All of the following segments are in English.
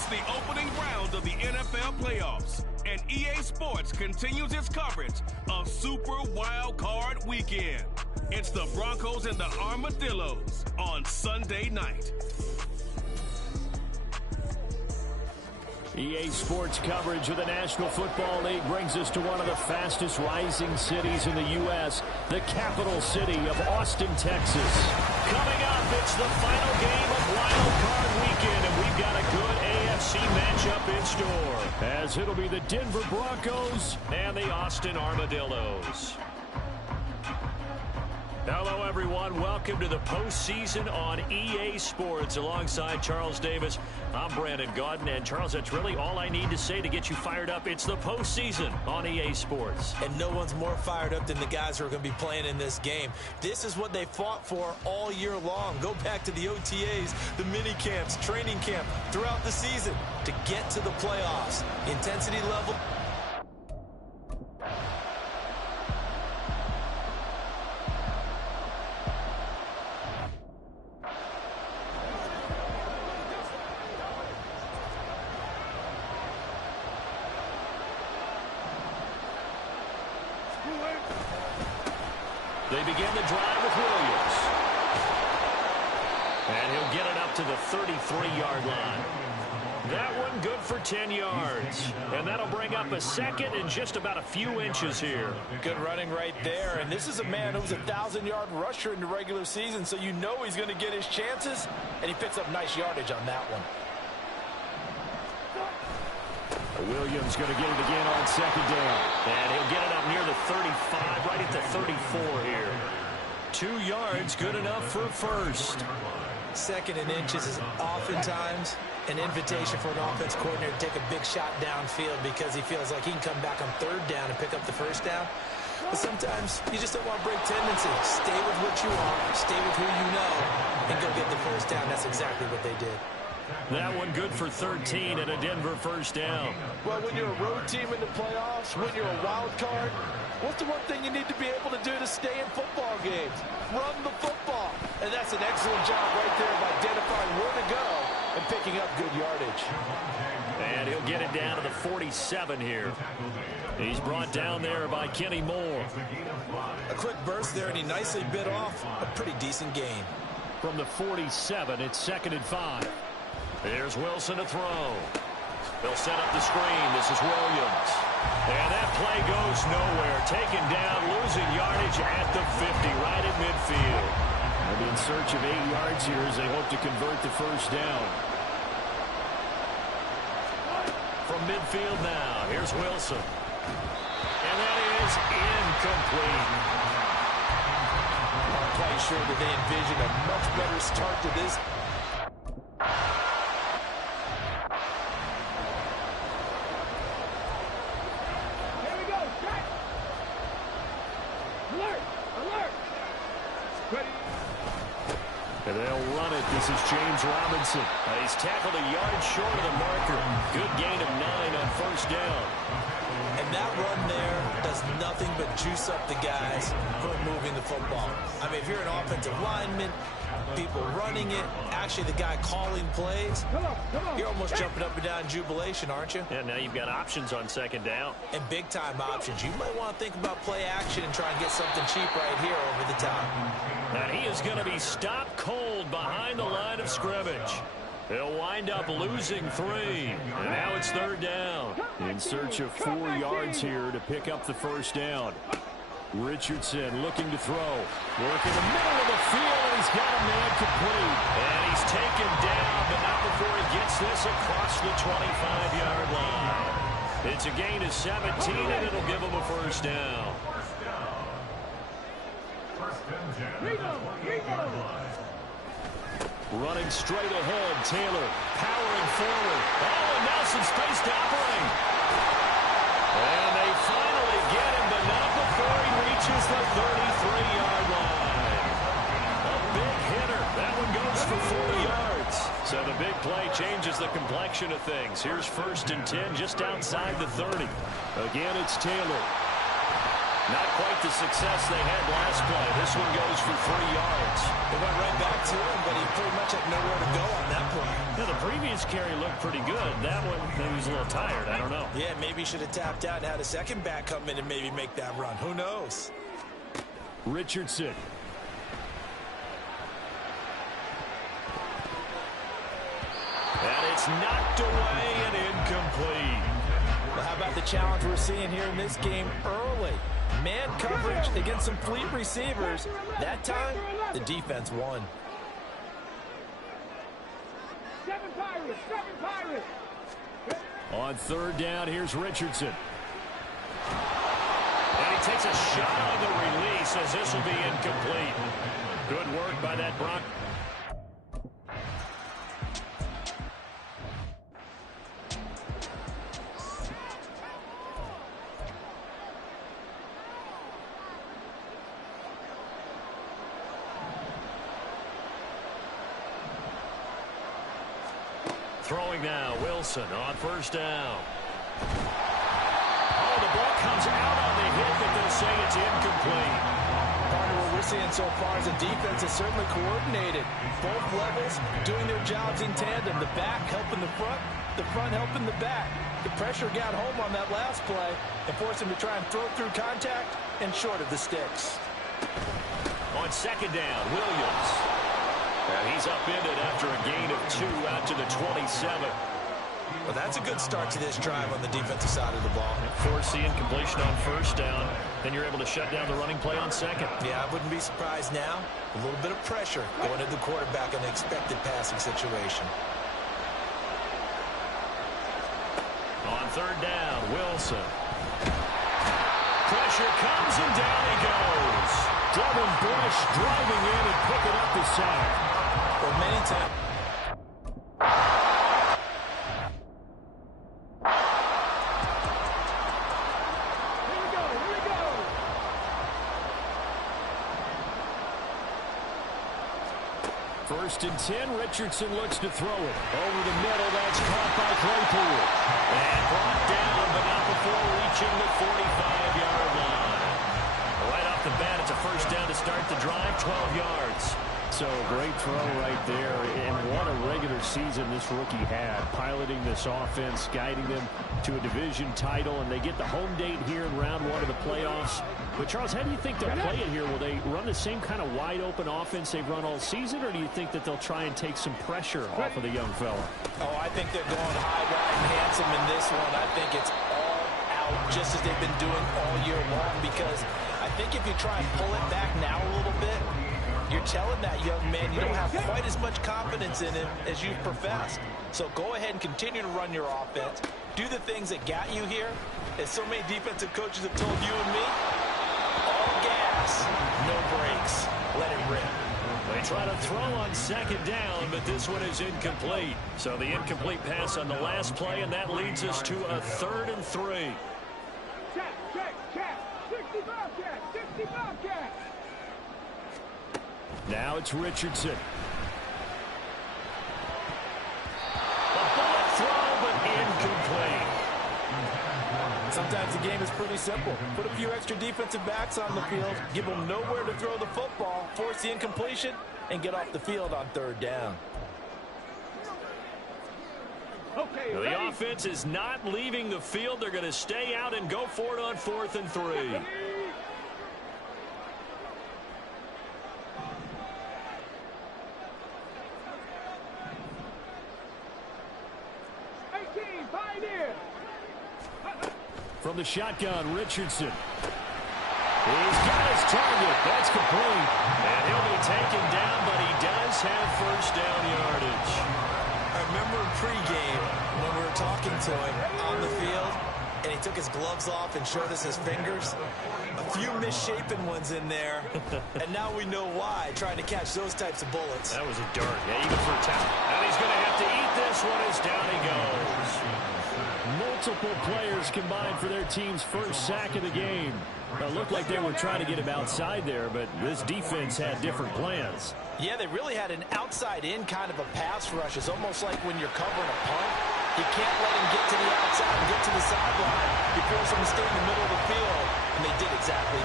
It's the opening round of the NFL playoffs, and EA Sports continues its coverage of Super Wild Card Weekend. It's the Broncos and the Armadillos on Sunday night. EA Sports coverage of the National Football League brings us to one of the fastest rising cities in the U.S., the capital city of Austin, Texas. Coming up, it's the final game of Wild Card Weekend, and we've got a good AFC matchup in store, as it'll be the Denver Broncos and the Austin Armadillos. Hello, everyone. Welcome to the postseason on EA Sports. Alongside Charles Davis, I'm Brandon Gaudin. And, Charles, that's really all I need to say to get you fired up. It's the postseason on EA Sports. And no one's more fired up than the guys who are going to be playing in this game. This is what they fought for all year long. Go back to the OTAs, the mini camps, training camp, throughout the season to get to the playoffs. Intensity level. They begin the drive with Williams. And he'll get it up to the 33-yard line. That one good for 10 yards. And that'll bring up a second and just about a few inches here. Good running right there. And this is a man who's a 1,000-yard rusher in the regular season, so you know he's going to get his chances. And he picks up nice yardage on that one. Williams going to get it again on second down. And he'll get it up near the 35, right at the 34 here. 2 yards, good enough for a first. Second and inches is oftentimes an invitation for an offense coordinator to take a big shot downfield because he feels like he can come back on third down and pick up the first down. But sometimes you just don't want to break tendency. Stay with what you are, stay with who you know, and go get the first down. That's exactly what they did. That one good for 13 and a Denver first down. Well, when you're a road team in the playoffs, when you're a wild card, what's the one thing you need to be able to do to stay in football games? Run the football. And that's an excellent job right there of identifying where to go and picking up good yardage. And he'll get it down to the 47 here. He's brought down there by Kenny Moore. A quick burst there, and he nicely bit off a pretty decent gain. From the 47, it's 2nd and 5. Here's Wilson to throw. They'll set up the screen. This is Williams. And that play goes nowhere. Taken down, losing yardage at the 50, right at midfield. They'll be in search of 8 yards here as they hope to convert the first down. From midfield now, here's Wilson. And that is incomplete. I'm quite sure that they envision a much better start to this. And they'll run it. This is James Robinson. He's tackled a yard short of the marker. Good gain of 9 on first down. And that run there does nothing but juice up the guys who are moving the football. I mean, if you're an offensive lineman, people running it, actually the guy calling plays, you're almost jumping up and down in jubilation, aren't you? Yeah, now you've got options on second down. And big-time options. You might want to think about play action and try and get something cheap right here over the top. And he is going to be stopped cold behind the line of scrimmage. They'll wind up losing 3. And now it's third down. In search of 4 yards here to pick up the first down. Richardson looking to throw. Work in the middle of the field, and he's got a man complete. And he's taken down, but not before he gets this across the 25-yard line. It's a gain of 17, and it'll give him a first down. Running straight ahead, Taylor powering forward. Oh, and Nelson's space to operate. And they finally get him, but not before he reaches the 33-yard line. A big hitter. That one goes for 4 yards. So the big play changes the complexion of things. Here's 1st and 10 just outside the 30. Again, it's Taylor. Not quite the success they had last play. This one goes for 3 yards. They went right back to him, but he pretty much had nowhere to go on that play. Yeah, the previous carry looked pretty good. That one, maybe he was a little tired. I don't know. Yeah, maybe he should have tapped out and had a second back come in and maybe make that run. Who knows? Richardson. And it's knocked away and incomplete. Well, how about the challenge we're seeing here in this game early? Man coverage against some fleet receivers. That time, the defense won. 7 Pirates, 7 Pirates. On third down, here's Richardson. And he takes a shot on the release as this will be incomplete. Good work by that Bronco. Throwing now, Wilson on first down. Oh, the ball comes out on the hit, but they'll say it's incomplete. Part of what we're seeing so far is the defense is certainly coordinated. Both levels doing their jobs in tandem. The back helping the front helping the back. The pressure got home on that last play and forced him to try and throw through contact and short of the sticks. On second down, Williams. And he's upended after a gain of 2 out to the 27. Well, that's a good start to this drive on the defensive side of the ball. Force the incompletion on first down. Then you're able to shut down the running play on second. Yeah, I wouldn't be surprised now. A little bit of pressure going to the quarterback in the expected passing situation. On third down, Wilson. Pressure comes and down he goes. Devin Bush driving in and picking up the sack. Well, many times. Here we go, here we go. First and 10, Richardson looks to throw it. Over the middle, that's caught by Claypool. And brought down, but not before reaching the 45-yard line. Right off the bat, it's a first down to start the drive, 12 yards. So great throw right there, and what a regular season this rookie had, piloting this offense, guiding them to a division title, and they get the home date here in round 1 of the playoffs. But Charles, how do you think they'll play it here? Will they run the same kind of wide open offense they've run all season, or do you think that they'll try and take some pressure off of the young fella? Oh, I think they're going high, wide, and handsome in this one. I think it's all out just as they've been doing all year long, because I think if you try and pull it back now a little bit, you're telling that young man you don't have quite as much confidence in him as you've professed. So go ahead and continue to run your offense. Do the things that got you here. As so many defensive coaches have told you and me, all gas, no brakes. Let it rip. They try to throw on second down, but this one is incomplete. So the incomplete pass on the last play, and that leads us to a 3rd and 3. Check, check, check. 60 Bobcats, 60 Bobcats. Now it's Richardson. A bullet throw, but incomplete. Sometimes the game is pretty simple. Put a few extra defensive backs on the field, give them nowhere to throw the football, force the incompletion, and get off the field on 3rd down. Okay, The ready? offense is not leaving the field. They're going to stay out and go for it on 4th and 3. 18, Pioneer. From the shotgun, Richardson. He's got his target. That's complete. And he'll be taken down, but he does have first down yardage. I remember in pregame when we were talking to him on the field, and he took his gloves off and showed us his fingers. A few misshapen ones in there, and now we know why, trying to catch those types of bullets. That was a dart. Yeah, even for a tackle. And he's going to have to eat this one as down he goes. Multiple players combined for their team's first sack of the game. It looked like they were trying to get him outside there, but this defense had different plans. Yeah, they really had an outside-in kind of a pass rush. It's almost like when you're covering a punt. You can't let him get to the outside and get to the sideline. You force him to stay in the middle of the field, and they did exactly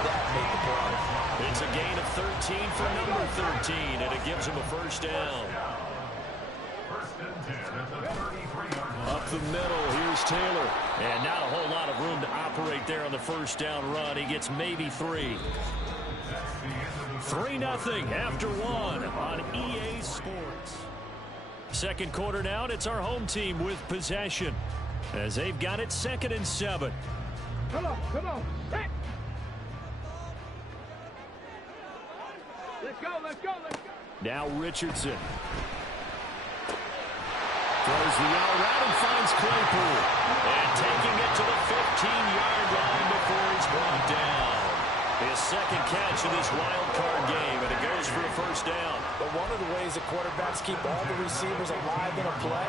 13 for number 13, and it gives him a first down. Up the middle, here's Taylor. And not a whole lot of room to operate there on the first down run. He gets maybe 3. 3-0 after 1 on EA Sports. Second quarter now, and it's our home team with possession, as they've got it 2nd and 7. Come on, come on. Hey. Let's go, let's go, let's go. Now Richardson. Throws the out route and finds Claypool. And taking it to the 15-yard line before he's brought down. His second catch of this wild card game, and it goes for a first down. But one of the ways that quarterbacks keep all the receivers alive in a play,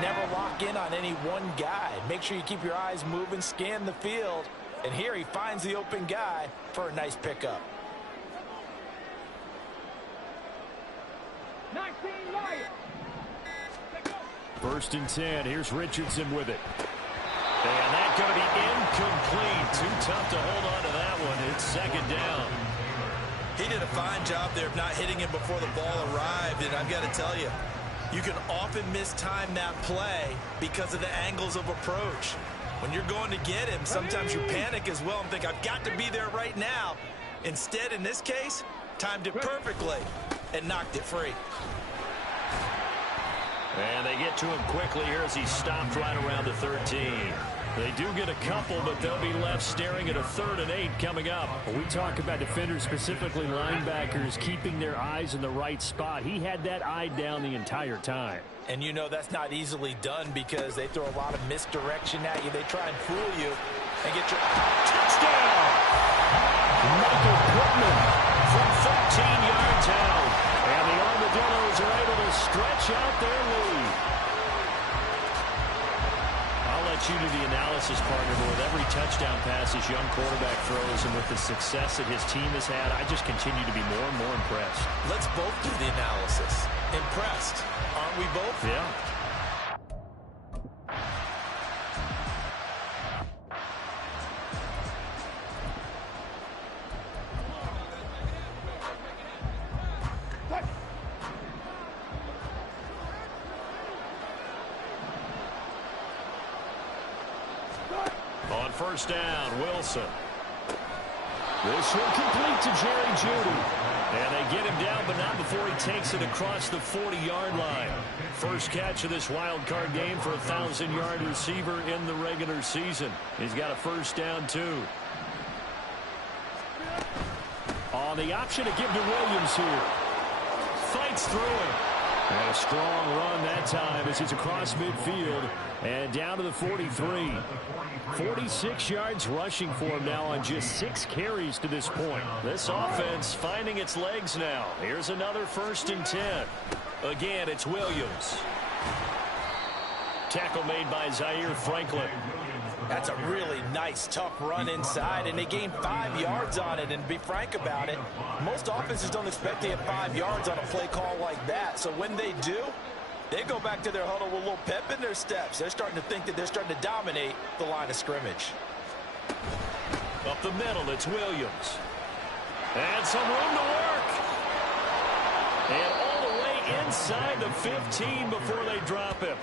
never lock in on any one guy. Make sure you keep your eyes moving, scan the field. And here he finds the open guy for a nice pickup. 19 Lions. 1st and 10. Here's Richardson with it. And that's going to be incomplete. Too tough to hold on to that one. It's 2nd down. He did a fine job there of not hitting him before the ball arrived. And I've got to tell you, you can often mistime that play because of the angles of approach. When you're going to get him, sometimes you panic as well and think, I've got to be there right now. Instead, in this case, timed it perfectly and knocked it free. And they get to him quickly here as he stopped right around the 13. They do get a couple, but they'll be left staring at a 3rd and 8 coming up. When we talk about defenders, specifically linebackers, keeping their eyes in the right spot. He had that eye down the entire time. And you know that's not easily done because they throw a lot of misdirection at you. They try and fool you and get your touchdown. Michael Pittman from 15 yards out. And the Armadillos are able to stretch out their lead. I'll let you do the analysis, partner, but with every touchdown pass his young quarterback throws and with the success that his team has had, I just continue to be more and more impressed. Let's both do the analysis. Impressed. Aren't we both? Yeah. On first down, Wilson. This one complete to Jerry Jeudy. And they get him down, but not before he takes it across the 40-yard line. First catch of this wild card game for a 1,000-yard receiver in the regular season. He's got a first down, too. On the option to give to Williams here. Fights through it. And a strong run that time as he's across midfield and down to the 43. 46 yards rushing for him now on just 6 carries to this point. This offense finding its legs now. Here's another 1st and 10. Again, it's Williams. Tackle made by Zaire Franklin. That's a really nice, tough run inside, and they gained 5 yards on it. And to be frank about it, most offenses don't expect to get 5 yards on a play call like that. So when they do, they go back to their huddle with a little pep in their steps. They're starting to think that they're starting to dominate the line of scrimmage. Up the middle, it's Williams. And some room to work. And all the way inside the 15 before they drop him.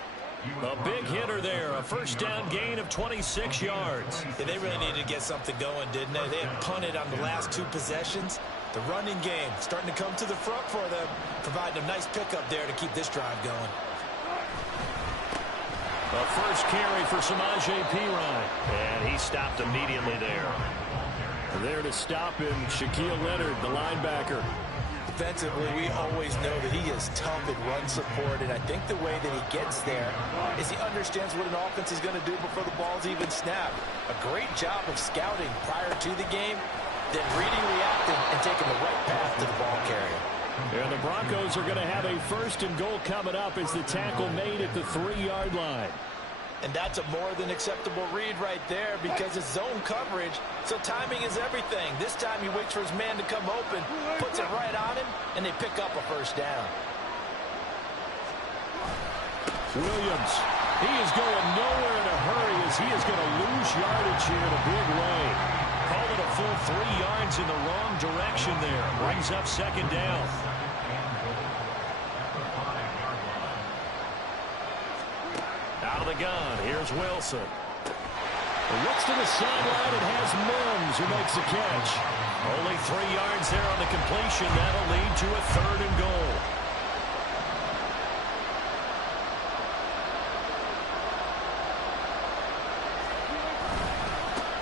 A big hitter there, a first down gain of 26 yards. Yeah, they really needed to get something going, didn't they? They had punted on the last 2 possessions. The running game starting to come to the front for them, providing a nice pickup there to keep this drive going. A first carry for Samaje Perine. And he stopped immediately there. There to stop him, Shaquille Leonard, the linebacker. Defensively, we always know that he is tough at run support, and I think the way that he gets there is he understands what an offense is going to do before the ball's even snapped. A great job of scouting prior to the game, then reading, reacting, and taking the right path to the ball carrier. And the Broncos are going to have a 1st and goal coming up as the tackle made at the 3-yard line. And that's a more than acceptable read right there because it's zone coverage, so timing is everything. This time he waits for his man to come open, puts it right on him, and they pick up a first down. Williams, he is going nowhere in a hurry as he is going to lose yardage here in a big way. Call it a full 3 yards in the wrong direction there. Brings up second down. Out of the gun, here's Wilson. Looks to the sideline and has Mims who makes the catch. Only 3 yards there on the completion. That'll lead to a 3rd and goal.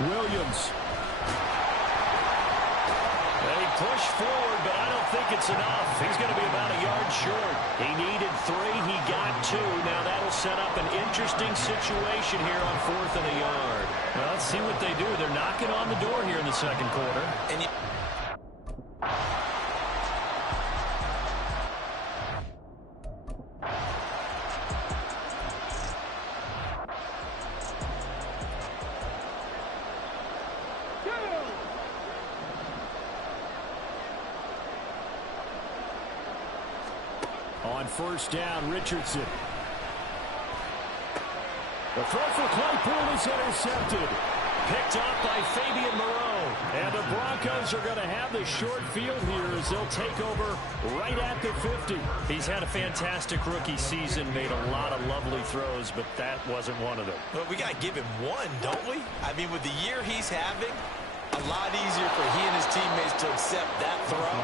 Williams. They push forward, but I don't think it's enough. He's going to be about a yard short. He needed 3. He got 2. Now that'll set up an interesting situation here on 4th and a yard. Well, let's see what they do. They're knocking on the door here in the second quarter. And on first down, Richardson. The throw for Claypool is intercepted. Picked up by Fabian Moreau. And the Broncos are going to have the short field here as they'll take over right at the 50. He's had a fantastic rookie season, made a lot of lovely throws, but that wasn't one of them. Well, we got to give him one, don't we? I mean, with the year he's having, a lot easier for he and his teammates to accept that throw,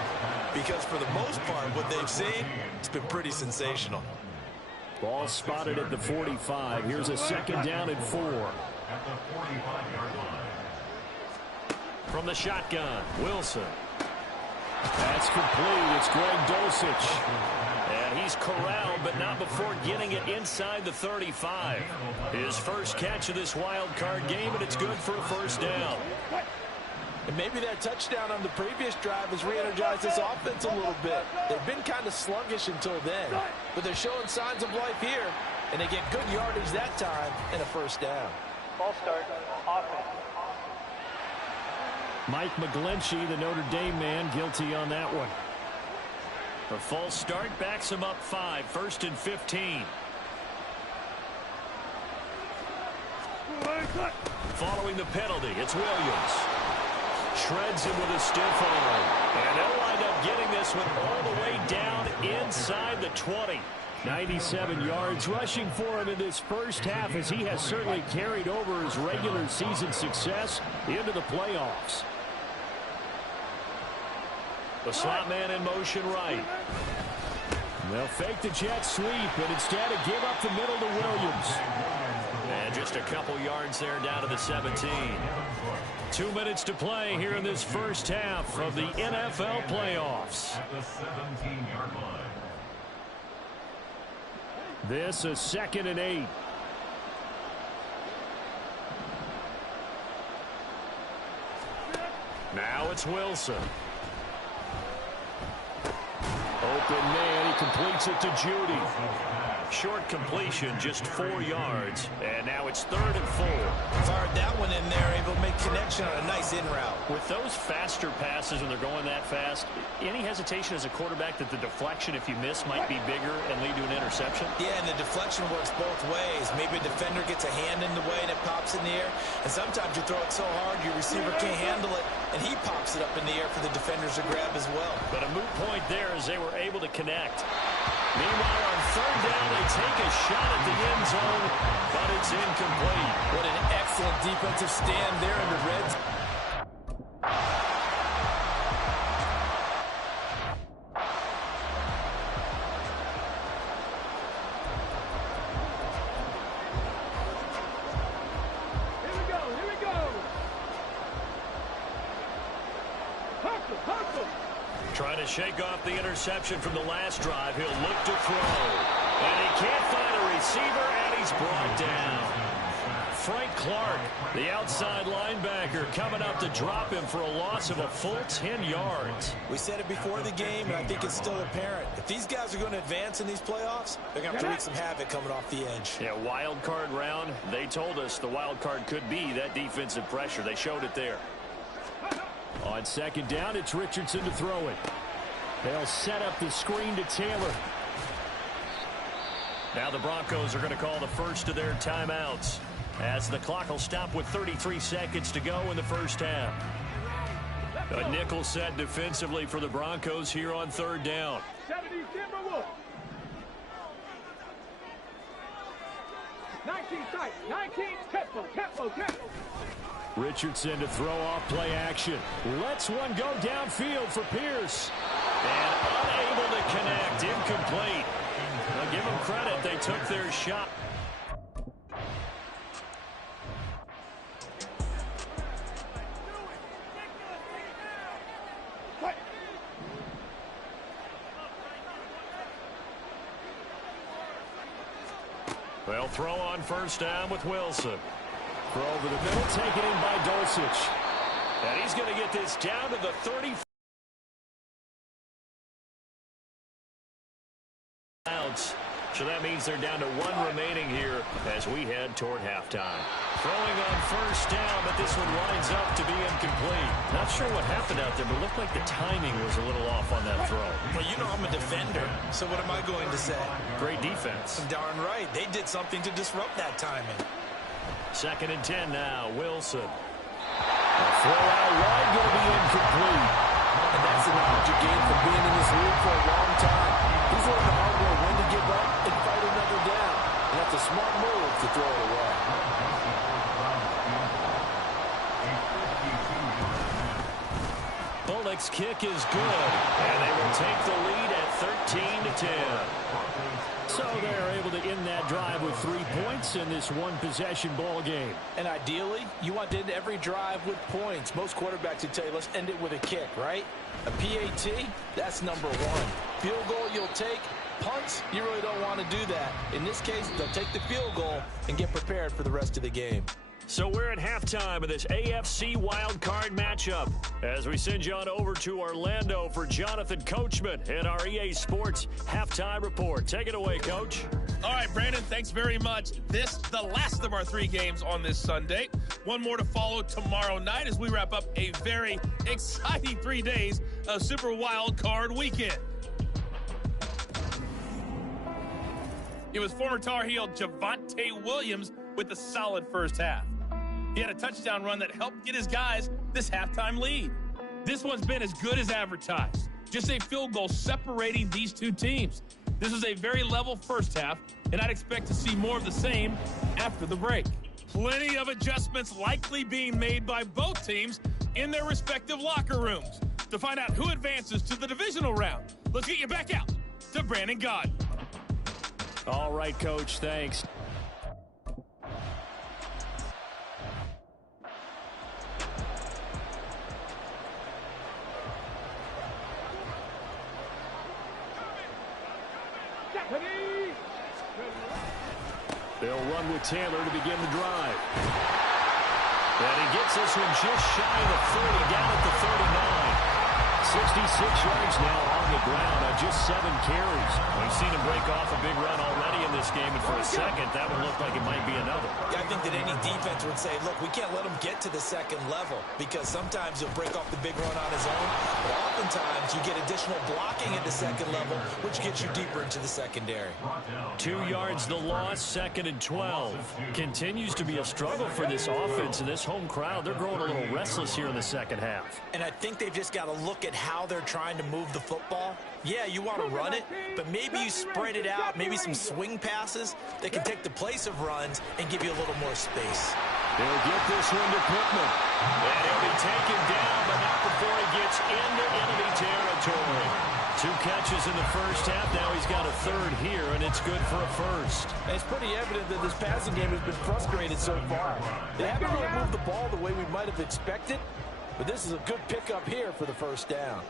because for the most part, what they've seen, it's been pretty sensational. Ball spotted at the 45. Here's a second down and 4. From the shotgun, Wilson. That's complete. It's Greg Dulcich. And he's corralled, but not before getting it inside the 35. His first catch of this wild card game, and it's good for a first down. And maybe that touchdown on the previous drive has re-energized this offense a little bit. They've been kind of sluggish until then, but they're showing signs of life here, and they get good yardage that time and a first down. Ball start, offense. Mike McGlinchey, the Notre Dame man, guilty on that one. The false start backs him up 5, 1st and 15. Following the penalty, it's Williams. Shreds him with a stiff arm. And they'll wind up getting this one all the way down inside the 20. 97 yards rushing for him in this first half, as he has certainly carried over his regular season success into the playoffs. The slot man in motion right. They'll fake the jet sweep, and instead of give up the middle to Williams. And just a couple yards there down to the 17. 2 minutes to play here in this first half of the NFL playoffs. This is 2nd and 8. Now it's Wilson. Open man, he completes it to Judy. Short completion, just 4 yards. And now it's 3rd and 4. Fired that one in there, able to make connection on a nice in route. With those faster passes when they're going that fast, any hesitation as a quarterback that the deflection, if you miss, might be bigger and lead to an interception? Yeah, and the deflection works both ways. Maybe a defender gets a hand in the way and it pops in the air. And sometimes you throw it so hard your receiver can't handle it, and he pops it up in the air for the defenders to grab as well. But a moot point there as they were able to connect. Meanwhile, on 3rd down, they take a shot at the end zone, but it's incomplete. What an excellent defensive stand there in the red zone. Here we go. Hustle, hustle. Trying to shake off the interception from the last drive. He'll look to throw. And he can't find a receiver, and he's brought down. Frank Clark, the outside linebacker, coming up to drop him for a loss of a full 10 yards. We said it before the game, and I think it's still apparent. If these guys are going to advance in these playoffs, they're going to have to wreak some havoc coming off the edge. Yeah, wild card round. They told us the wild card could be that defensive pressure. They showed it there. On 2nd down, it's Richardson to throw it. They'll set up the screen to Taylor. Now the Broncos are going to call the first of their timeouts, as the clock will stop with 33 seconds to go in the first half. A nickel set defensively for the Broncos here on third down. 70 Timberwolves. 19 tight. 19 tempo. Richardson to throw off play action. Lets one go downfield for Pierce. And unable to connect. Incomplete. Now give them credit. They took their shot. They'll throw on first down with Wilson. Throw over the middle, taken in by Dulcich. And he's going to get this down to the 30. So that means they're down to one remaining here as we head toward halftime. Throwing on first down, but this one winds up to be incomplete. Not sure what happened out there, but looked like the timing was a little off on that throw. Well, you know I'm a defender, so what am I going to say? Great defense. Darn right. They did something to disrupt that timing. 2nd and 10 now. Wilson. A throw out wide, going to be incomplete. And that's the knowledge you gain from being in this league for a long time. He's learned the hard way when to give up and fight another down. And that's a smart move to throw it away. Bullock's kick is good, and they will take the lead at 13-10. So they're able to end that drive with 3 points in this one-possession ball game. And ideally, you want to end every drive with points. Most quarterbacks would tell you, let's end it with a kick, right? A PAT, that's number one. Field goal you'll take. Punts, you really don't want to do that. In this case, they'll take the field goal and get prepared for the rest of the game. So we're at halftime of this AFC wildcard matchup as we send you on over to Orlando for Jonathan Coachman and our EA Sports halftime report. Take it away, Coach. All right, Brandon, thanks very much. This, the last of our 3 games on this Sunday. One more to follow tomorrow night as we wrap up a very exciting 3 days of Super Wildcard Weekend. It was former Tar Heel Javonte Williams with a solid first half. He had a touchdown run that helped get his guys this halftime lead. This one's been as good as advertised. Just a field goal separating these two teams. This was a very level first half, and I'd expect to see more of the same after the break. Plenty of adjustments likely being made by both teams in their respective locker rooms. To find out who advances to the divisional round, let's get you back out to Brandon Gaudin. All right, Coach, thanks. They'll run with Taylor to begin the drive. And he gets this one just shy of the 30, down at the 39. 66 yards now on the ground on just 7 carries. We've seen him break off a big run already in this game, and for a second, that would look like it might be another. Yeah, I think that any defense would say, look, we can't let him get to the second level because sometimes he'll break off the big run on his own, but oftentimes you get additional blocking at the second level, which gets you deeper into the secondary. 2 yards the loss, 2nd and 12. Continues to be a struggle for this offense and this home crowd. They're growing a little restless here in the second half. And I think they've just got to look at how they're trying to move the football. Yeah, you want to run it, but maybe you spread it out, maybe some swing passes that can take the place of runs and give you a little more space. They'll get this one to Pittman. And he'll be taken down, but not before he gets into enemy territory. 2 catches in the first half. Now he's got a third here, and it's good for a first. And it's pretty evident that this passing game has been frustrated so far. They haven't really moved the ball the way we might have expected, but this is a good pickup here for the first down.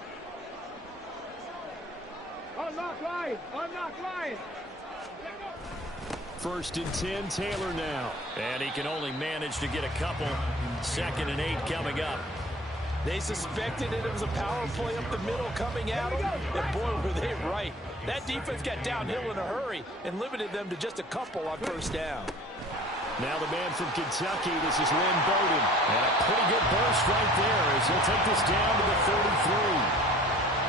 Unlock line. Unlock line. 1st and 10, Taylor now. And he can only manage to get a couple. 2nd and 8 coming up. They suspected it was a power play up the middle coming at them, and boy, were they right. That defense got downhill in a hurry and limited them to just a couple on first down. Now the man from Kentucky, this is Lynn Bowden. And a pretty good burst right there as he'll take this down to the 33.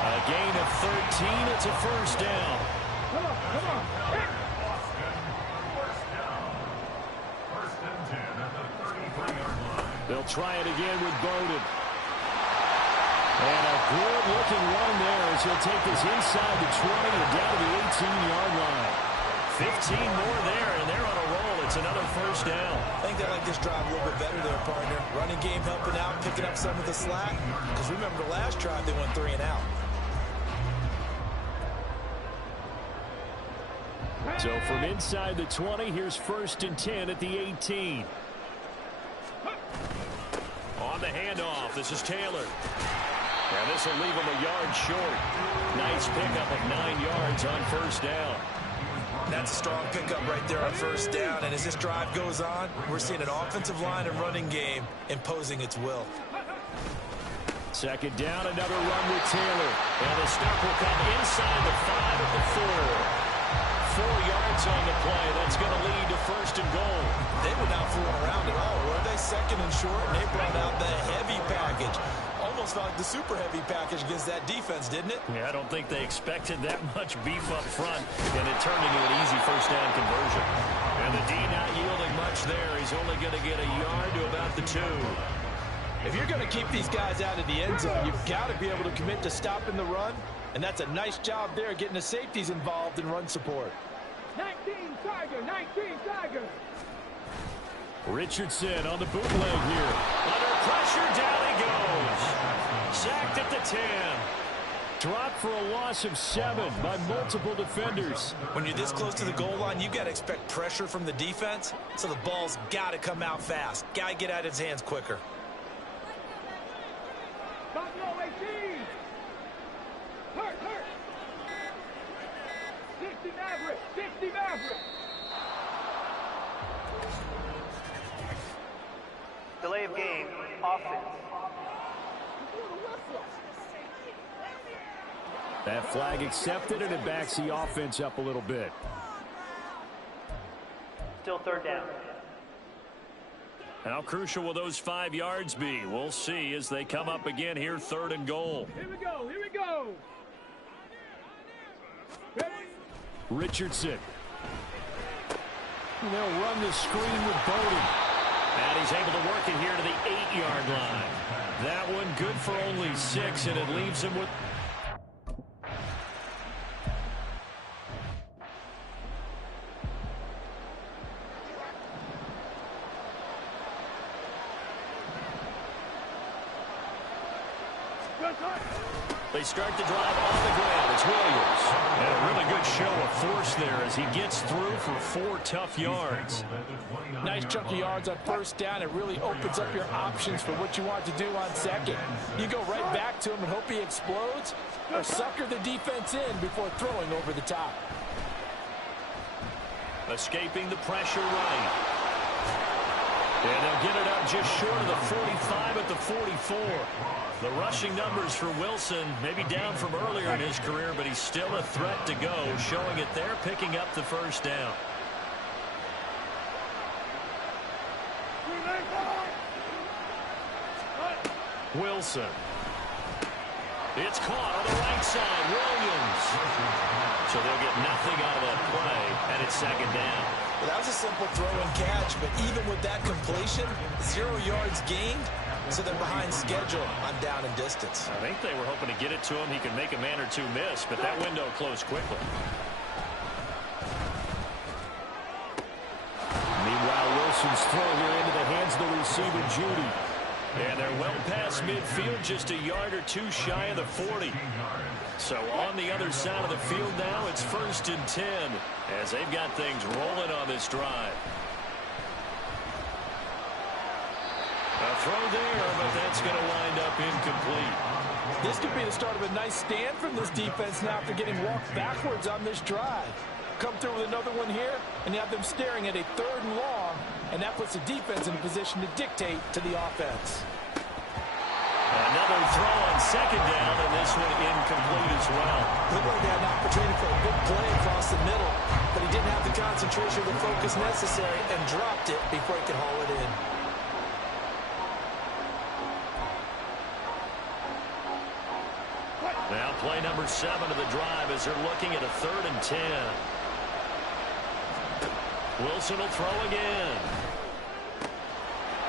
A gain of 13, it's a first down. Come on, come on. They'll try it again with Bowden. And a good-looking run there as he'll take this inside the 20 and down to the 18-yard line. 15 more there, and they're on a roll. It's another first down. I think they like this drive a little bit better there, partner. Running game helping out, picking up some of the slack. Because remember the last drive, they went 3 and out. So from inside the 20, here's 1st and 10 at the 18. On the handoff, this is Taylor. And this will leave him a yard short. Nice pickup of 9 yards on first down. That's a strong pickup right there on first down. And as this drive goes on, we're seeing an offensive line and running game imposing its will. 2nd down, another run with Taylor. And the stop will come inside the 5 at the 4. 4 yards on the play. That's going to lead to 1st and goal. They were not fooling around at all, were they? 2nd and short, and they brought out the heavy package. Almost felt like the super heavy package against that defense, didn't it? Yeah, I don't think they expected that much beef up front, and it turned into an easy first down conversion. And the D not yielding much there. He's only going to get a yard to about the 2. If you're going to keep these guys out of the end zone, you've got to be able to commit to stopping the run, and that's a nice job there getting the safeties involved in run support. 19 Tiger, 19 Tiger. Richardson on the bootleg here. Under pressure, down he goes. Sacked at the 10. Dropped for a loss of 7 by multiple defenders. When you're this close to the goal line, you've got to expect pressure from the defense, so the ball's got to come out fast. Got to get out of his hands quicker. Buffalo 18. Hurt. 60 Maverick. 60 Maverick. Delay of game, offense. That flag accepted, and it backs the offense up a little bit. Still 3rd down. How crucial will those 5 yards be? We'll see as they come up again here, 3rd and goal. Here we go. Ready? Richardson. And they'll run the screen with Bowden. And he's able to work it here to the 8-yard line. That one good for only 6, and it leaves him with... They start the drive on the ground. It's Williams. And a really good show of force there as he gets through for 4 tough yards. Nice chunk of yards on first down. It really opens up your options for what you want to do on 2nd. You go right back to him and hope he explodes, or sucker the defense in before throwing over the top. Escaping the pressure right. And they'll get it up just short of the 45 at the 44. The rushing numbers for Wilson maybe down from earlier in his career, but he's still a threat to go, showing it there, picking up the first down. Wilson. It's caught on the right side. Williams. So they'll get nothing out of that play, and it's 2nd down. Well, that was a simple throw and catch, but even with that completion, 0 yards gained, so they're behind schedule on down and distance. I think they were hoping to get it to him. He could make a man or two miss, but that window closed quickly. Meanwhile, Wilson's throw here into the hands of the receiver, Judy. And they're well past midfield, just a yard or 2 shy of the 40. So on the other side of the field now, it's 1st and 10 as they've got things rolling on this drive. A throw there, but that's going to wind up incomplete. This could be the start of a nice stand from this defense now after getting walked backwards on this drive. Come through with another one here, and you have them staring at a 3rd and long, and that puts the defense in a position to dictate to the offense. Another throw on 2nd down, and this one incomplete as well. Looked like they had an opportunity for a big play across the middle, but he didn't have the concentration or the focus necessary and dropped it before he could haul it in. Now play number 7 of the drive as they're looking at a 3rd and 10. Wilson will throw again.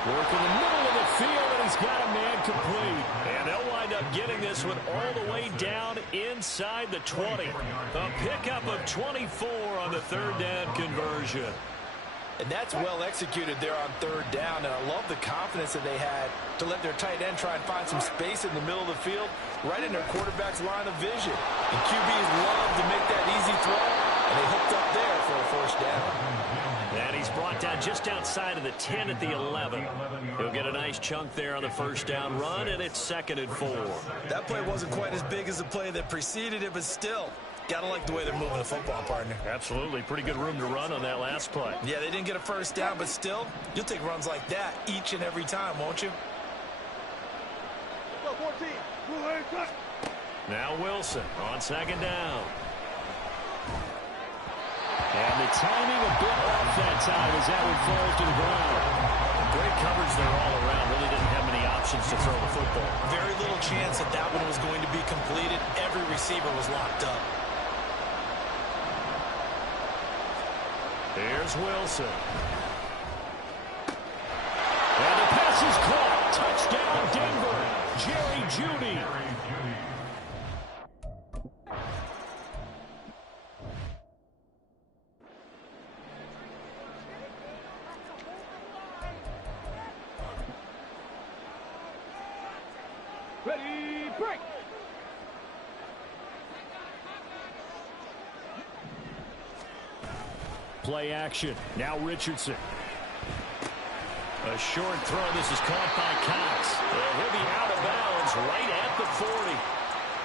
Work in the middle of the field, and he's got a man complete. And they'll wind up getting this one all the way down inside the 20. A pickup of 24 on the third down conversion. And that's well executed there on third down, and I love the confidence that they had to let their tight end try and find some space in the middle of the field, right in their quarterback's line of vision. And QBs love to make that easy throw, and they hooked up there for a first down. And he's brought down just outside of the 10 at the 11. He'll get a nice chunk there on the first down run, and it's 2nd and 4. That play wasn't quite as big as the play that preceded it, but still, gotta like the way they're moving the football, partner. Absolutely. Pretty good room to run on that last play. Yeah, they didn't get a first down, but still, you'll take runs like that each and every time, won't you? Go, 14. Now Wilson on 2nd down. And the timing a bit off that time as that one falls to the ground. Great coverage there all around. Really didn't have many options to throw the football. Very little chance that that one was going to be completed. Every receiver was locked up. Here's Wilson. And the pass is caught. Touchdown, Denver. Jerry Jeudy. Ready, break. Play action. Now Richardson. A short throw. This is caught by Cox. He'll be out of bounds right at the 40.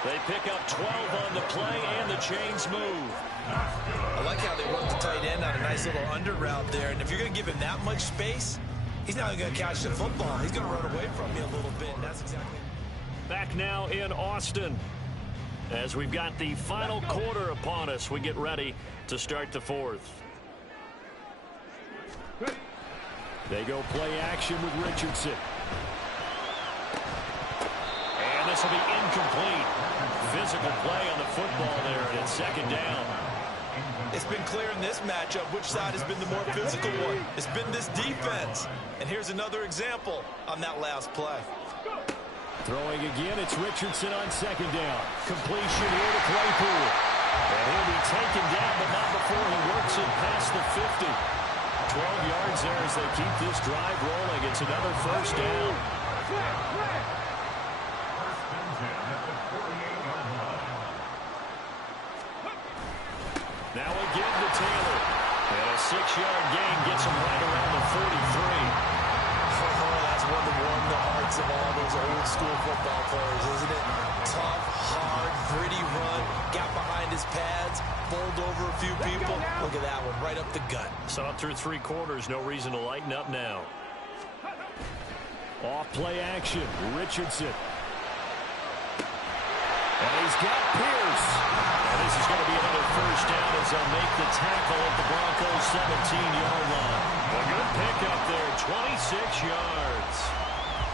They pick up 12 on the play, and the chains move. I like how they work the tight end on a nice little under route there. And if you're going to give him that much space, he's not going to catch the football. He's going to run away from you a little bit, and that's exactly... Back now in Austin. As we've got the final quarter upon us, we get ready to start the fourth. They go play action with Richardson. And this will be incomplete. Physical play on the football there, and it's 2nd down. It's been clear in this matchup which side has been the more physical one. It's been this defense. And here's another example on that last play. Throwing again, it's Richardson on 2nd down. Completion here to Claypool. And he'll be taken down, but not before he works it past the 50. 12 yards there as they keep this drive rolling. It's another first down. Now again to Taylor. And a 6-yard gain gets him right around the 43. That's one to warm the hearts of all those old school football players, isn't it? Tough, hard, gritty run, got behind his pads, bowled over a few people. Look at that one, right up the gut. Saw through 3 quarters, no reason to lighten up now. Off play action, Richardson. And he's got Pierce. And this is going to be another first down as they'll make the tackle at the Broncos' 17-yard line. A good pickup there, 26 yards.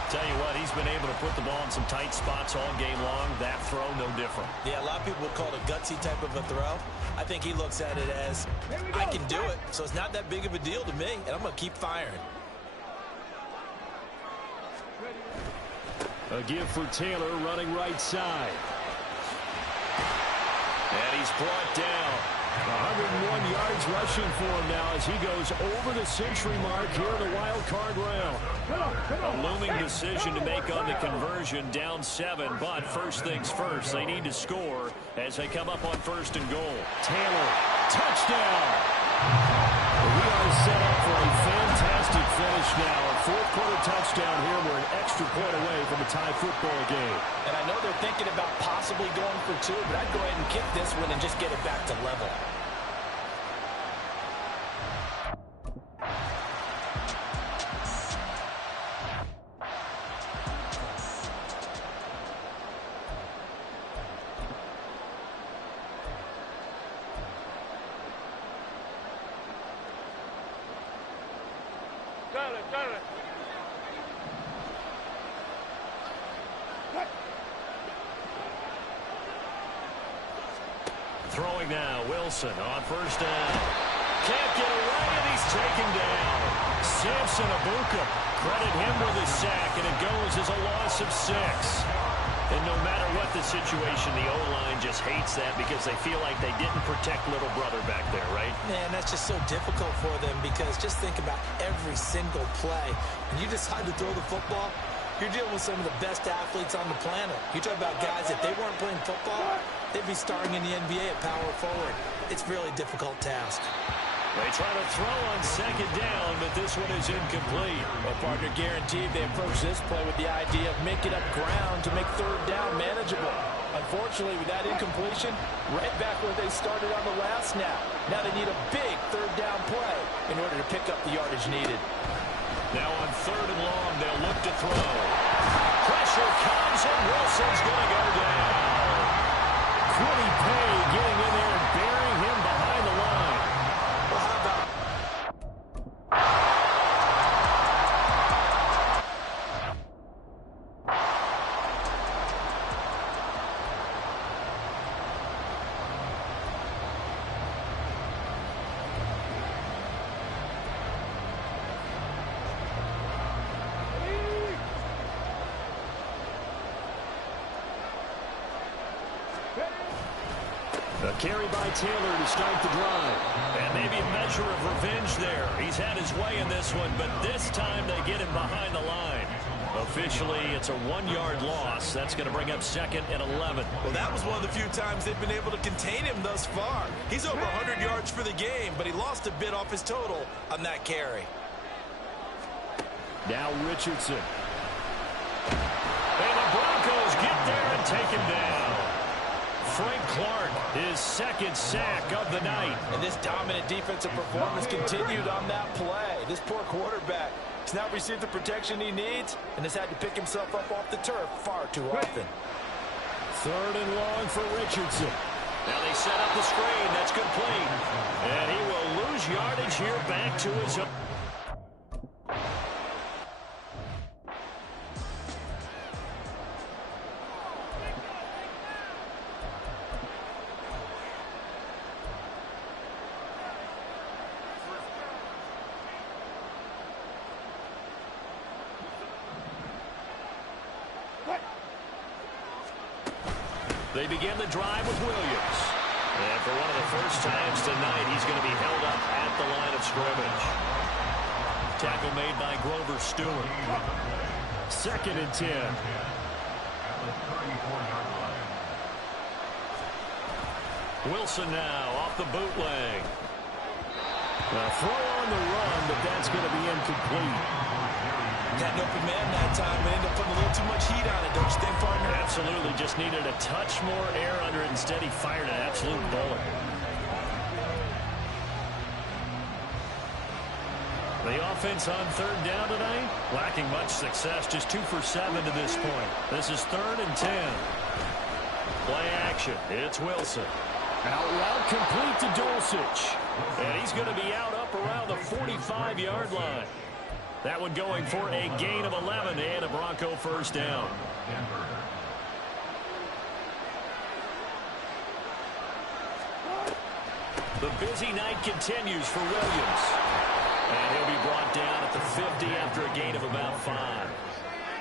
Tell you what, he's been able to put the ball in some tight spots all game long. That throw, no different. Yeah, a lot of people would call it a gutsy type of a throw. I think he looks at it as, I can do it, so it's not that big of a deal to me, and I'm going to keep firing. A give for Taylor running right side. And he's brought down. 101 yards rushing for him now as he goes over the century mark here in the wild card round. A looming decision to make on the conversion, down 7, but first things first, they need to score as they come up on 1st and goal. Taylor, touchdown! We are set up for a fantastic finish now. A 4th quarter touchdown here. We're an extra point away from a tie football game. And I know they're thinking about possibly going for 2, but I'd go ahead and kick this one and just get it back to level. Throwing now, Wilson on 1st down. Can't get away, and he's taken down. Samson Abuka, credit him with a sack, and it goes as a loss of 6. And no matter what the situation, the O-line just hates that because they feel like they didn't protect little brother back there, right? Man, that's just so difficult for them because just think about every single play. When you decide to throw the football, you're dealing with some of the best athletes on the planet. You talk about guys, if they weren't playing football, they'd be starring in the NBA at power forward. It's a really difficult task. They try to throw on second down, but this one is incomplete. Well, partner, guaranteed they approach this play with the idea of making up ground to make third down manageable. Unfortunately, with that incompletion, right back where they started on the last snap. Now they need a big third down play in order to pick up the yardage needed. Now on third and long, they'll look to throw. Pressure comes, and Wilson's going to go down. Quiddy Pay getting in there and burying him behind the line. Well, how about... A carry by Taylor to start the drive. And maybe a measure of revenge there. He's had his way in this one, but this time they get him behind the line. Officially, it's a 1-yard loss. That's going to bring up second and 11. Well, that was one of the few times they've been able to contain him thus far. He's over 100 yards for the game, but he lost a bit off his total on that carry. Now Richardson. And the Broncos get there and take him down. Frank Clark, his second sack of the night. And this dominant defensive performance continued on that play. This poor quarterback has not received the protection he needs and has had to pick himself up off the turf far too often. Third and long for Richardson. Now they set up the screen. That's complete. And he will lose yardage here back to his own. They begin the drive with Williams. And for one of the first times tonight, he's going to be held up at the line of scrimmage. Tackle made by Grover Stewart. Second and 10. Wilson now off the bootleg. A throw on the run, but that's going to be incomplete. Got an open man that time, but ended up putting a little too much heat on it, don't you think, partner? Absolutely, just needed a touch more air under it. Instead, he fired an absolute bullet. The offense on third down tonight, lacking much success, just 2 for 7 to this point. This is third and 10. Play action, it's Wilson. Out route complete to Dulcich. And he's going to be out up around the 45-yard line. That one going for a gain of 11 and a Bronco first down. The busy night continues for Williams. And he'll be brought down at the 50 after a gain of about 5.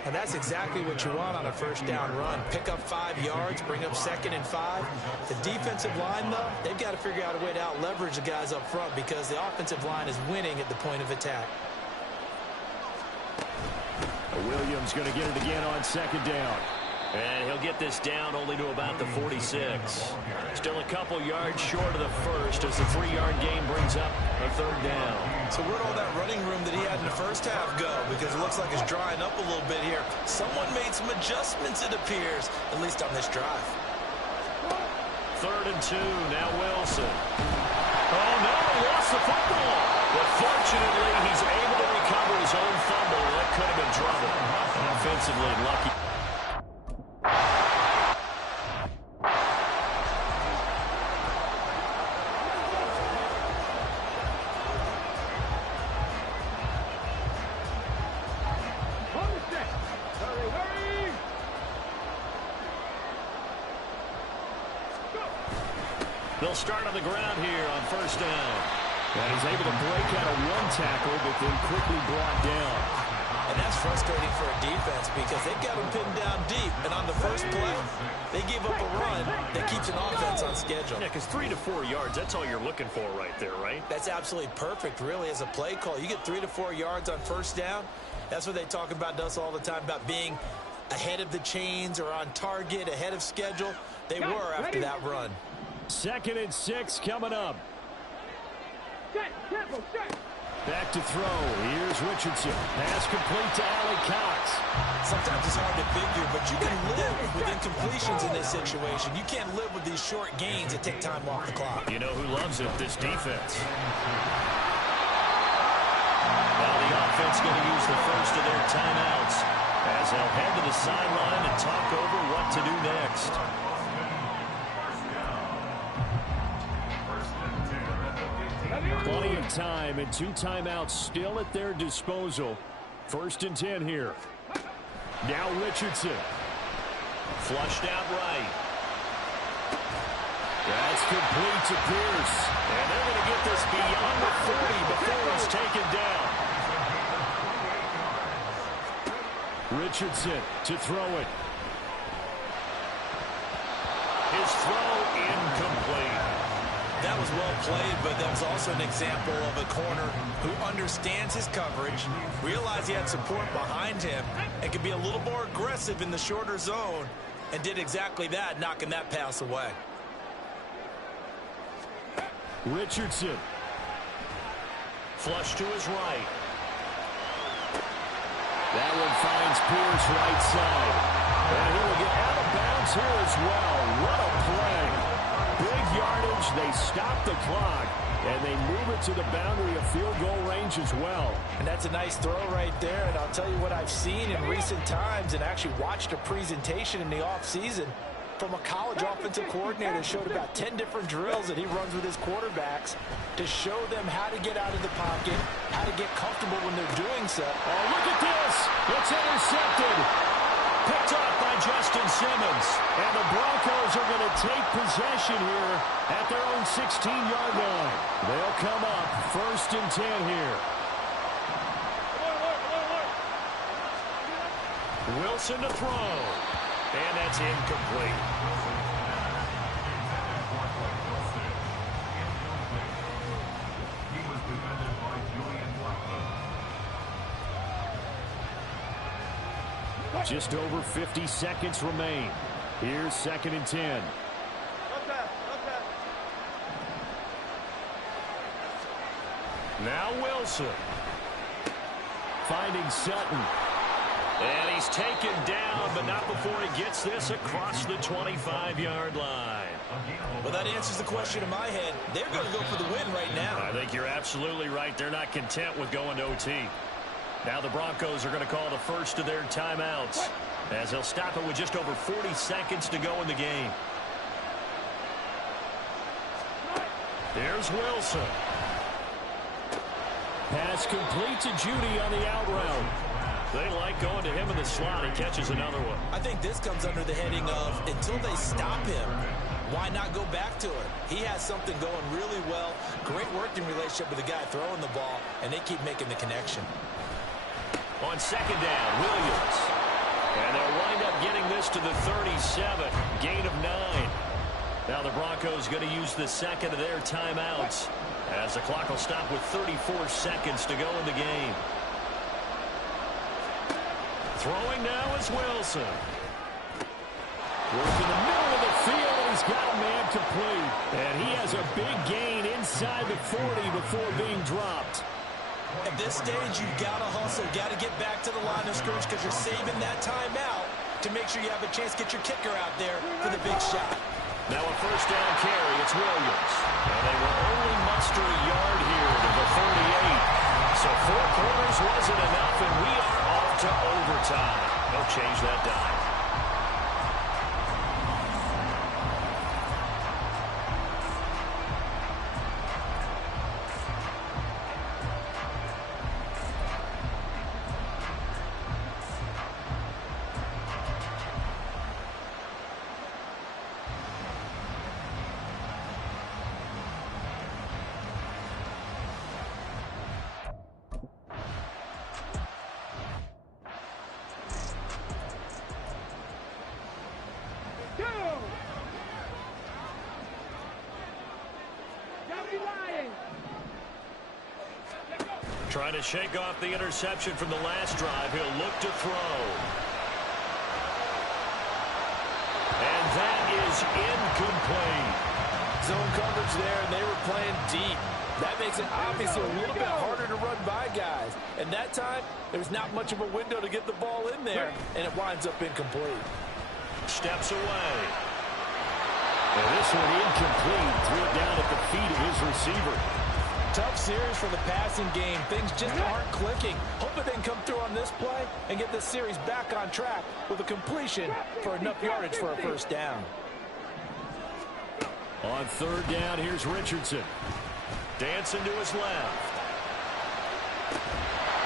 And that's exactly what you want on a first down run. Pick up 5 yards, bring up second and 5. The defensive line, though, they've got to figure out a way to out-leverage the guys up front because the offensive line is winning at the point of attack. Williams going to get it again on second down. And he'll get this down only to about the 46. Still a couple yards short of the first as the 3-yard gain brings up a third down. So where'd all that running room that he had in the first half go? Because it looks like it's drying up a little bit here. Someone made some adjustments, it appears, at least on this drive. Third and 2, now Wilson. Oh, no, he lost the football. But fortunately, he's able to recover his own fumble. That could have been trouble. Offensively lucky. They'll start on the ground here on first down. And he's able to break out of one tackle, but then quickly brought down. And that's frustrating for a defense because they've got him pinned down deep. And on the first play, schedule. Yeah, because 3 to 4 yards, that's all you're looking for right there, right? That's absolutely perfect, really, as a play call. You get 3 to 4 yards on first down. That's what they talk about to us all the time, about being ahead of the chains or on target, ahead of schedule. They were after that run. 2nd and 6 coming up. Set, tempo, set. Back to throw. Here's Richardson. Pass complete to Allie Cox. Sometimes it's hard to figure, but you can live with incompletions in this situation. You can't live with these short gains that take time off the clock. You know who loves it? This defense. Now the offense going to use the first of their timeouts as they'll head to the sideline and talk over what to do next. Plenty of time and 2 timeouts still at their disposal. 1st and 10 here. Now Richardson. Flushed out right. That's complete to Pierce. And they're going to get this beyond the 40 before it's taken down. Richardson to throw it. His throw incomplete. That was well played, but that was also an example of a corner who understands his coverage, realized he had support behind him, and could be a little more aggressive in the shorter zone, and did exactly that, knocking that pass away. Richardson. Flush to his right. That one finds Pierce right side. And he will get out of bounds here as well. What a play. Big yardage. They stop the clock, and they move it to the boundary of field goal range as well. And that's a nice throw right there. And I'll tell you what I've seen in recent times and actually watched a presentation in the offseason from a college offensive coordinator. Showed about 10 different drills that he runs with his quarterbacks to show them how to get out of the pocket, how to get comfortable when they're doing so. Oh, look at this. It's intercepted. Picked up by Justin Simmons. And the Broncos are going to take possession here at their own 16-yard line. They'll come up 1st and 10 here. Wilson to throw. And that's incomplete. Just over 50 seconds remain. Here's 2nd and 10. Now Wilson. Finding Sutton. And he's taken down, but not before he gets this across the 25-yard line. Well, that answers the question in my head. They're going to go for the win right now. I think you're absolutely right. They're not content with going to OT. Now the Broncos are going to call the first of their timeouts as they'll stop it with just over 40 seconds to go in the game. Here's Wilson. Pass complete to Judy on the out route. They like going to him in the slot. He catches another one. I think this comes under the heading of until they stop him, why not go back to him? He has something going really well. Great working relationship with the guy throwing the ball, and they keep making the connection. On 2nd down, Williams. And they'll wind up getting this to the 37. Gain of 9. Now the Broncos going to use the 2nd of their timeouts as the clock will stop with 34 seconds to go in the game. Throwing now is Wilson. Work in the middle of the field, and he's got a man complete. And he has a big gain inside the 40 before being dropped. At this stage, you've got to hustle, got to get back to the line of scrimmage because you're saving that time out to make sure you have a chance to get your kicker out there for the big shot. Now a 1st down carry, it's Williams. And they will only muster a yard here to the 38. So 4 quarters wasn't enough, and we are off to overtime. They'll change that dime. Trying to shake off the interception from the last drive. He'll look to throw. And that is incomplete. Zone coverage there, and they were playing deep. That makes it obviously a little bit harder to run by guys. And that time, there's not much of a window to get the ball in there, and it winds up incomplete. Steps away. And this one incomplete. Threw it down at the feet of his receiver. Tough series for the passing game. Things just aren't clicking. Hoping they can come through on this play and get this series back on track with a completion for enough yardage for a first down. On third down, here's Richardson. Dancing to his left.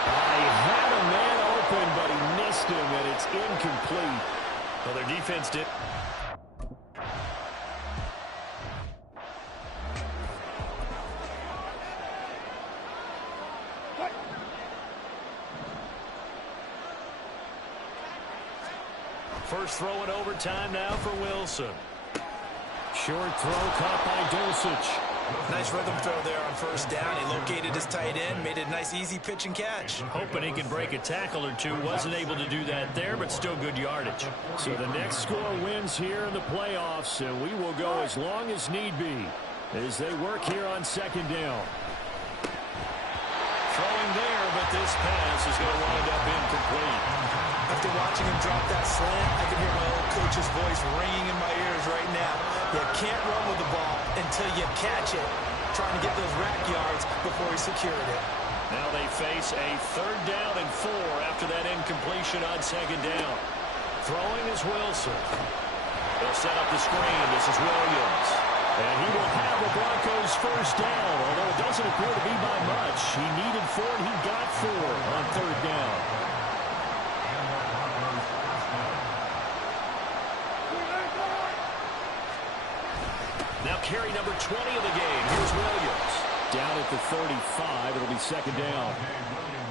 He had a man open, but he missed him, and it's incomplete. Well, their defense did. First throw in overtime now for Wilson. Short throw caught by Dulcich. Nice rhythm throw there on first down. He located his tight end, made it a nice easy pitch and catch. Hoping he can break a tackle or two. Wasn't able to do that there, but still good yardage. So the next score wins here in the playoffs, and we will go as long as need be as they work here on second down. Throwing there, but this pass is going to wind up incomplete. After watching him drop that slant, I can hear my old coach's voice ringing in my ears right now. You can't run with the ball until you catch it. Trying to get those rack yards before he secured it. Now they face a third down and 4 after that incompletion on second down. Throwing is Wilson. They'll set up the screen. This is Williams. And he will have the Broncos first down, although it doesn't appear to be by much. He needed 4, and he got 4 on third down. Now carry number 20 of the game. Here's Williams. Down at the 35. It'll be second down.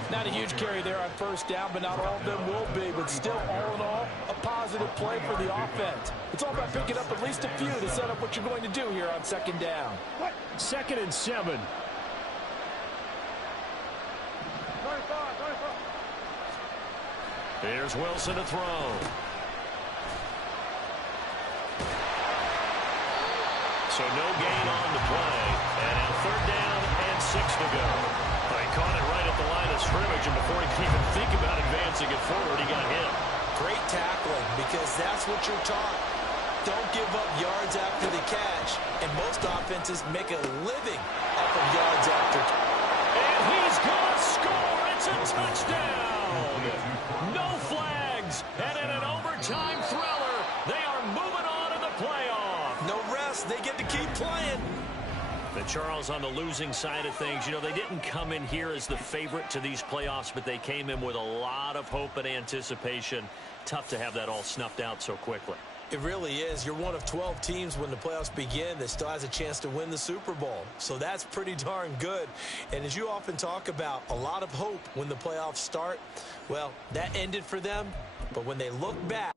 Not a huge carry there on first down, but not all of them will be. But still, all in all, a positive play for the offense. It's all about picking up at least a few to set up what you're going to do here on second down. 2nd and 7. Here's Wilson to throw. So no gain on the play. And now third down and 6 to go. He caught it right at the line of scrimmage, and before he could even think about advancing it forward, he got hit. Great tackling, because that's what you're taught. Don't give up yards after the catch. And most offenses make a living off of yards after. And he's going to score. It's a touchdown. No flags. And in an overtime thriller, they are moving on in the playoff. No rest. They get to keep playing. The Charles on the losing side of things, you know, they didn't come in here as the favorite to these playoffs, but they came in with a lot of hope and anticipation. Tough to have that all snuffed out so quickly. It really is. You're one of 12 teams when the playoffs begin that still has a chance to win the Super Bowl. So that's pretty darn good. And as you often talk about, a lot of hope when the playoffs start. Well, that ended for them. But when they look back,